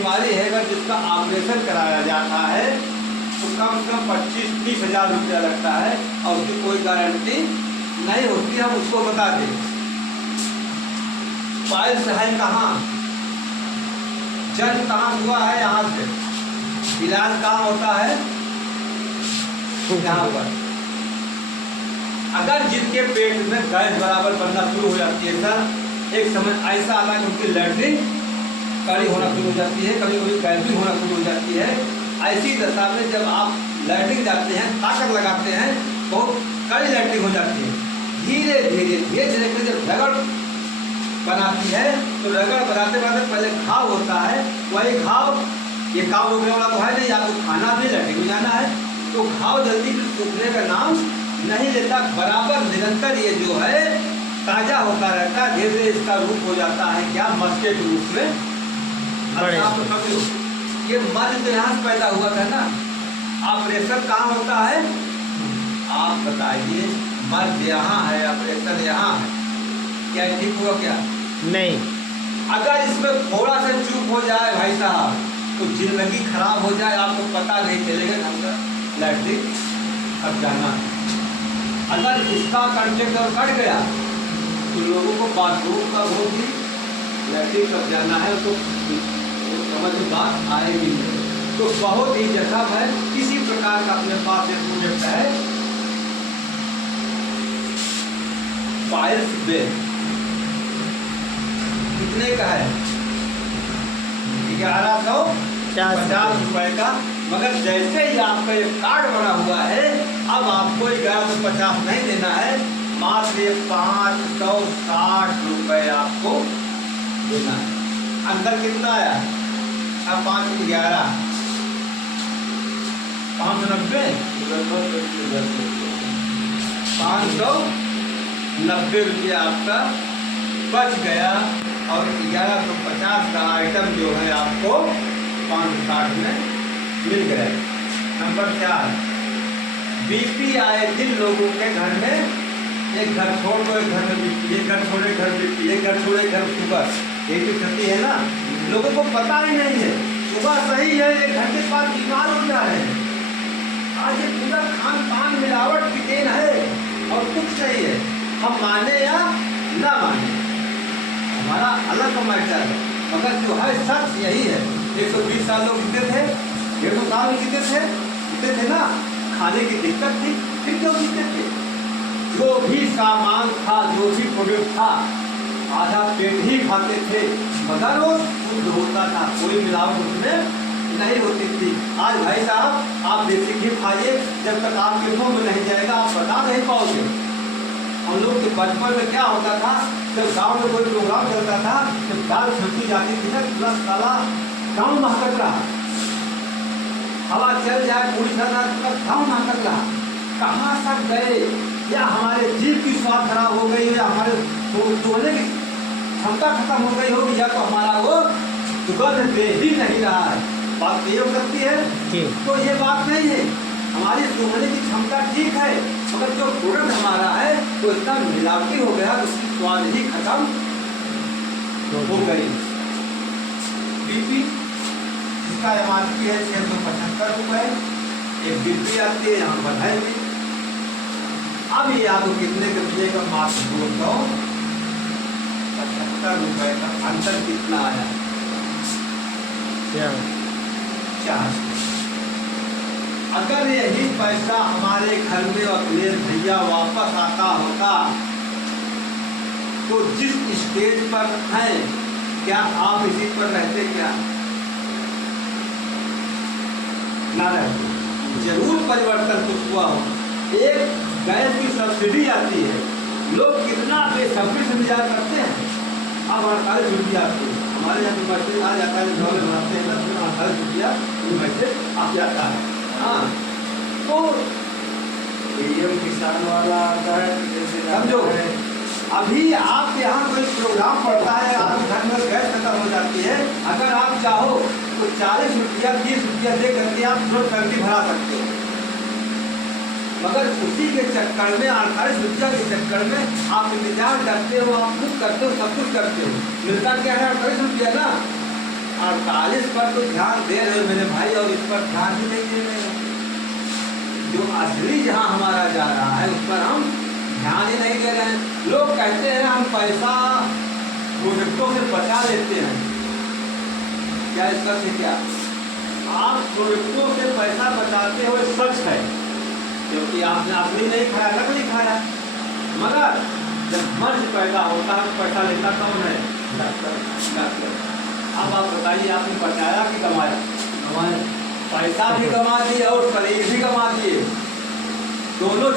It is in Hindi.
बीमारी है अगर जिसका ऑपरेशन कराया जाता है तो कम से कम 25-30 हज़ार रुपया लगता है और उसकी कोई गारंटी नहीं होती। हम उसको बता दें पाइल्स है कहाँ, जन्म कहाँ हुआ है, यहाँ से इलाज कहाँ होता है, यहाँ पर। अगर जिनके पेट में गैस बराबर बनना शुरू हो जाती है सर, एक समय ऐसा आता है कि उनकी लैट्रिन कड़ी होना शुरू हो जाती है, कभी कभी गैसिंग होना शुरू हो जाती है। ऐसी दशा में जब आप लैट्रिन जाते हैं, ताकत लगाते हैं, बहुत कड़ी लैट्रिन हो जाती है। धीरे धीरे जब रगड़ बनाती है तो रगड़ बनाते बनाते पहले घाव होता है। वही घाव, ये घाव रोकने वाला तो है नहीं, आपको खाना भी लैट्रिन में जाना है, तो घाव जल्दी सूखने का नाम नहीं लेता, बराबर निरंतर ये जो है ताजा होता रहता है। धीरे धीरे इसका रूप हो जाता है क्या, मस्के के रूप में। आप तो समझो ये मर्द तो यहाँ से पैदा हुआ था ना, ऑपरेशन कहाँ होता है आप बताइए। मर्द यहाँ है, ऑपरेशन यहाँ है, क्या ठीक हुआ क्या नहीं? अगर इसमें थोड़ा सा चूक हो जाए भाई साहब तो जिंदगी खराब हो जाए, आपको पता नहीं चलेगा अंदर लैट्रिन अब जाना। अगर इसका कंटेक्ट और कट गया तो लोगों को बाथरूम का बहुत ही लैट्रिन कब जाना है तो समझ में बात आएगी। तो बहुत ही जगह है। किसी प्रकार का अपने पास एक प्रोजेक्ट है पाइल्स बेड, कितने का है 1150 रुपए का। मगर जैसे ही आपका एक कार्ड बना हुआ है, अब आपको 1150 नहीं देना है, मात्र 560 रुपए आपको देना है। अंदर कितना आया, अब 5 को 11 590 590 रुपया आपका बच गया और 1150 का आइटम जो है आपको 560 में मिल गया। नंबर 4, बीपी आए दिन लोगों के घर में, एक घर छोड़ दो एक घर में बीपी, एक घर छोड़े घर बीपी, एक घर छोड़े घर शुगर, एक भी क्षति है ना, लोगों को पता ही नहीं है। सुबह सही है, एक घंटे बाद बीमार हो जा रहे हैं। आज ये पूरा खान पान मिलावट की देन है और कुछ नहीं है। हम माने या ना माने, हमारा अलग का मैटर है, मगर जो है सच यही है। 120 साल लोग जीते थे, 150 साल जीते थे ना, खाने की दिक्कत थी, फिर क्यों जीते थे? जो भी सामान था, जो भी प्रोडक्ट था, आधा पेट ही खाते थे, मगर वो शुद्ध होता था, कोई मिलावट उसमें नहीं होती थी। आज भाई साहब आप देसी घी खाइए, जब तक आपके मुंह में नहीं जाएगा आप बता नहीं पाओगे। हम लोग के बचपन में क्या होता था, जब गांव में कोई प्रोग्राम चलता था, जब दाल छुट्टी जाती थी ना, पूरा साला गाँव महकत रहा, हवा चल जाए पूरी तरह पूरा गाँव महकत रहा। कहाँ तक गए? या हमारे जीभ की स्वाद खराब हो गई, या हमारे बोलने की क्षमता खत्म हो गई होगी, या तो हमारा वो सुगंध दे ही नहीं रहा है। बात ये हो सकती है तो ये बात नहीं है, हमारी सूंघने की क्षमता ठीक है, मगर जो प्रोडक्ट हमारा है वो इतना मिलावटी हो गया, उसकी स्वाद ही खत्म हो गई। बीपी इसका एमआरपी है 675 रुपये, एक बीपी आती है यहाँ बढ़ाएंगे। अब ये आपको कितने के मिलेगा, मात्र 275 रुपये का। अंतर कितना आया, 4। अगर यही पैसा हमारे घर में अखिलेश भैया वापस आता होता तो जिस स्टेज पर हैं, क्या आप इसी पर रहते? क्या ना रहते? जरूर परिवर्तन कुछ हुआ हो। एक गैस की सब्सिडी आती है, लोग कितना बेसब्री से इंतजार करते हैं। अब 48 रुपया आती है, हमारे यहाँ तो मैसेज आ जाता है, घर में बनाते हैं ना, 48 रुपया मैसेज आ जाता है। हाँ, तो पीएम किसान वाला आता है, समझो अभी आपके यहाँ कोई प्रोग्राम पड़ता है, आपके घर में गैस खत्म हो जाती है, अगर आप चाहो तो 40 रुपया 30 रुपया दे करके आप तुरंत टंकी भरा सकते हो। मगर उसी के चक्कर में 48 रुपया के चक्कर में आप इंतजार करते हो, आप कुछ करते हो, सब कुछ करते हो, मिलता क्या है 48 रुपया ना। 48 पर तो ध्यान दे रहे हो मेरे भाई, और इस पर ध्यान ही नहीं दे रहे हो। जो असली जहाँ हमारा जा रहा है उस पर हम ध्यान ही नहीं दे रहे हैं। लोग कहते हैं हम पैसा प्रोजेक्टों से बचा लेते हैं, क्या इसका से क्या? आप प्रोजेक्टों से पैसा बचाते हुए सच है, क्योंकि आपने असली नहीं खाया, नकली खाया। मगर जब मर्ज पैदा होता है तो पैसा लेता कौन है? डॉक्टर। अब आप बताइए, आपने बचाया कि कमाया? हमारे पैसा भी कमा दिए और शरीर भी कमा दिए, दोनों